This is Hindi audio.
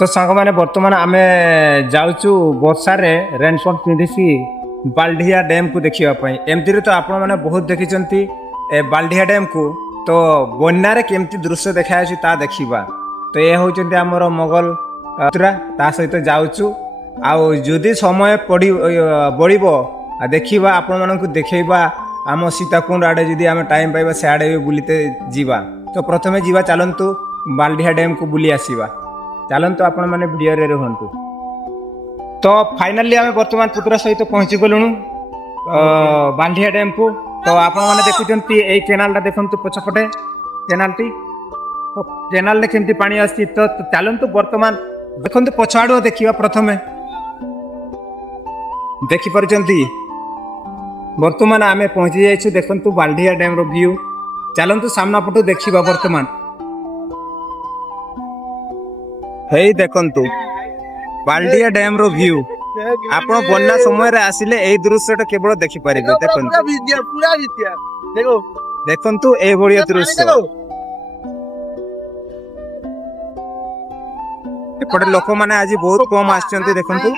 तो सांग मैंने बर्तमान आम जाऊँ वर्षा रेनकोट पिंधि बाल्डिया डैम को देखापी एमती तो आपण मैंने बहुत देखी बाल्डिया डैम को तो बन्यारे केमती दृश्य देखा ता देखा तो ये हूँ आमर मोगल ता सहित जाऊँ आदि समय बढ़ देखा आपण मानक देखा आम सीताकुंड आड़े जदि आम टाइम पाइबा से आड़े भी बुलते जीवा तो प्रथमे जीवा चलतु बाल्डिया डैम को बुली आसवा चलतु आपण मैंने वीडियो रे रुहतु। तो फाइनाली आम बर्तमान पुतुरा सहित पहुँची गलुणु बाल्डिया डैम को। तो आपण मैंने देखुं यही केनाल देखु पछपटे केनाल टी तो केनाल केमती पानी आसी तो चलतु बर्तमान देखु पछ आड़ देखा प्रथमे देखिपार बर्तमान आम पहुँची जाइए देखु बाल्डिया डैम रो व्यू चलतु सामना पटू देखा बर्तमान हे देखंतु बाल्डिया डैम रो व्यू आपण बन्या समय रे आसिले एई दृश्यटा केवल देखि परिबे देखंतु ए बढिया दृश्य एपटे लोक माने आज बहुत कम आछंती देखंतु